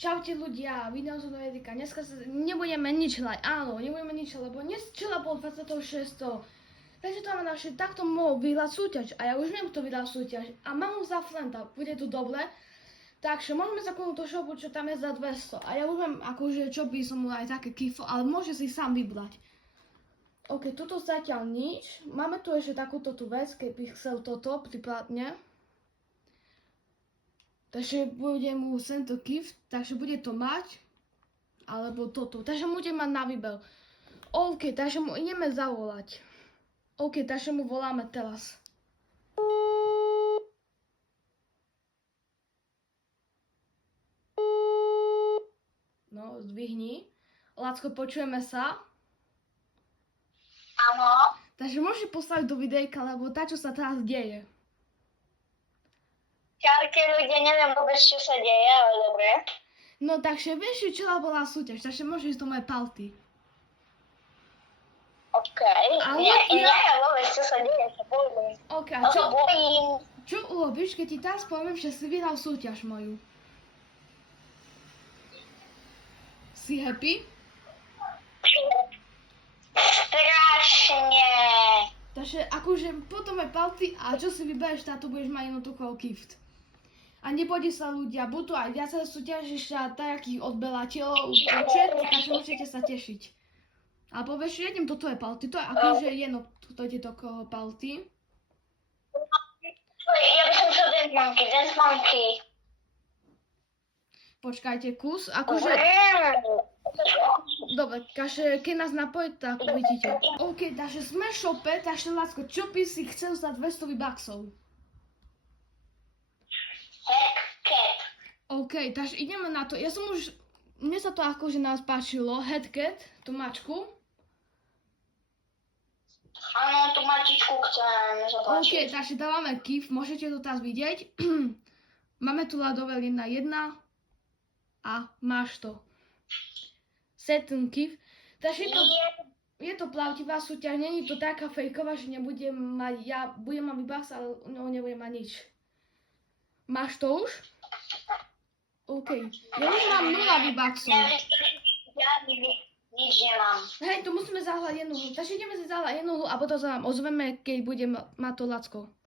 Čaute ľudia, video zo Edika. Dneska sa nebudeme nič hrať, áno, nebudeme nič, lebo dnes včera bol 26. Takže tam našli, takto mohol vyhrať súťaž a ja už viem, kto vyhral súťaž a mám ho za Flenta, bude tu dobre. Takže môžeme zakúpiť tú šopu, čo tam je za 200 a ja už viem, akože čo by som mu aj také kifo, ale môže si sám vybrať. OK, tuto zatiaľ nič, máme tu ešte takúto tú vec, keby chcel toto priplatne. Takže bude mu tento gift, takže bude to mať, alebo toto, takže bude mať na výber. OK, takže mu ideme zavolať. OK, takže mu voláme teraz. No, zdvihni. Lacko, počujeme sa? Áno. Takže môžeš postaviť do videjka, lebo tá, čo sa teraz deje. Čaute ľudia, neviem vôbec, čo sa deje, ale dobre. No takže vieš, že včera bola súťaž, takže môžeš ísť do mojej party. OK. Ale Neviem vôbec, čo sa deje, sa bojím. OK, a No to bojím. čo urobíš, keď ti teraz poviem, že si vyhral súťaž moju? Si happy? Strašne. Takže akože potom je party a čo si vybereš, táto budeš mať jednoducho gift. A nebojte sa ľudia, budú aj viacej súťaží a takých odberateľov, takže môžete sa tešiť. A povieš, že jedem, toto je party, to je akože jedno, toto je do koho party. Ja by som chcel Dance Monkey. Počkajte, kus, akože... Dobre, takže keď nás napojí, tak uvidíte. OK, takže sme v šope, takže Lacko, čo by si chcel za 200 baxov? Headcat. OK, takže ideme na to. Ja som už... Mne sa to akože nás páčilo. Headcat, tú mačku. Áno, tú mačičku chcem zapáčiť. OK, takže dávame kif, môžete to teraz vidieť. Máme tu ľadové 1-1 a máš to. Set ten kif. Takže je to plavtivá súťaž, není to taká fejková, že nebudem mať, ja budem mať výbax, ale nebudem mať nič. Máš to už? OK. Ja už mám 0 výbaxov. Ja nič nemám. Hej, to musíme zahrať jednu hru. Takže ideme si zahrať jednu hru a potom sa vám ozveme, keď bude mať to Lacko.